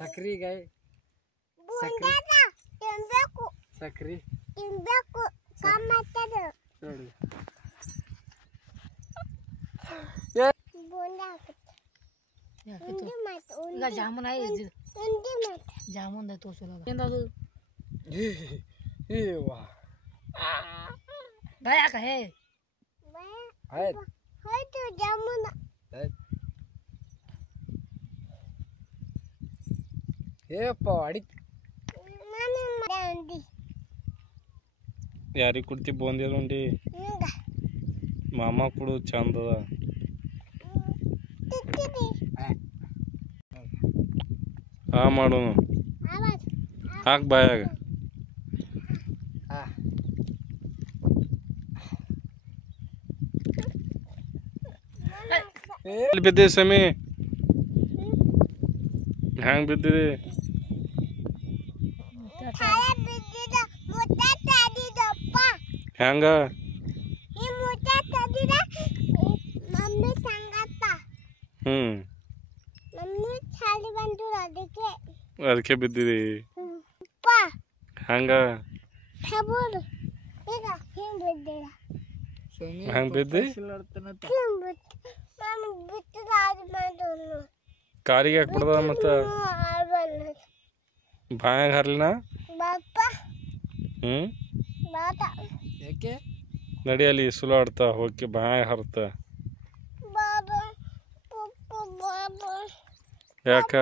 ಸಕ್ರಿ ಗಾಯ ಸಕ್ರಿ ನೋಡಿ ಈಗ ಜಾಮೂನ್ ಜಾಮೂನ್ ತೋರ್ಸಲ್ಲ ಏನದು ಯಾಕ ಹೇ ಏಪ್ಪ ಅಡಿ ಯಾರಿಗೆ ಕೊಡ್ತಿ ಬೋಂದಿ ಉಂಡಿ ಮಾಮ ಕೊಡು ಚಂದದ ಹಾ ಮಾಡೋಣ ಹಾಕ್ ಬಾಯಾಗ ಎಲ್ಲಿ ಬಿದ್ದಿ ಸಮಿ ಹ್ಯಾಂಗ ಬಿದ್ದಿದಿ ಹ್ಯಾಂಗ ಅದಕ್ಕೆ ಬಿದ್ದಿದಿ ಹಂಗ ಹಂಗ ಬಿದ್ದಿ ಕಾರಿಗೆ ಯಾಕೆ ಬಿಡ್ದ ಮತ್ತ ಬಾಯಾಗ ಹರ್ಲಿನ ಯಾಕೆ ನಡಿಯಲ್ಲಿ ಸುಲಾಡ್ತಾ ಹೋಗಿ ಬಾಯಾಗ ಹರ್ತ ಯಾಕ